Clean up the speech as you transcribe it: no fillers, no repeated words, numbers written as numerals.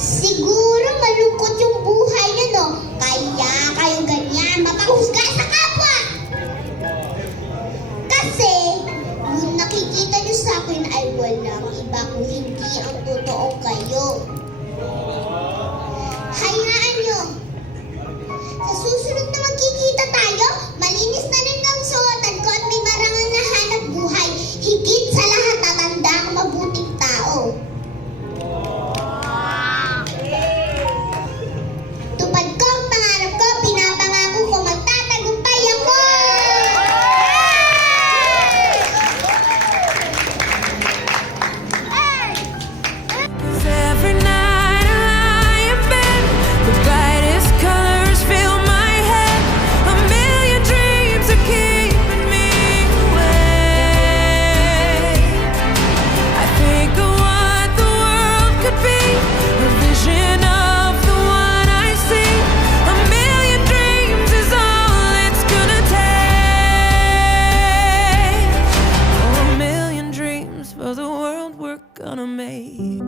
Siguro malungkot yung buhay niyo, no? Kaya kayo ganyan, mapanghusga sa kapwa. Kasi, yung nakikita niyo sa akin ay walang iba kung hindi ang totoong kayo. Hayaan niyo. Sa susunod na magkikita tayo, malinis na rin ang suotan ko at may marangal na hanap buhay. Higit sa lahat, tatanda ang mabuting tao. Tupad ko ang pangarap ko, pinapangako ko magtatagumpay ako! Every night I lie in bed, the brightest colors fill my head. A million dreams are keeping me awake. I think of what the world could be, a vision of the one I see. A million dreams is all it's gonna take. Oh, a million dreams for the world we're gonna make.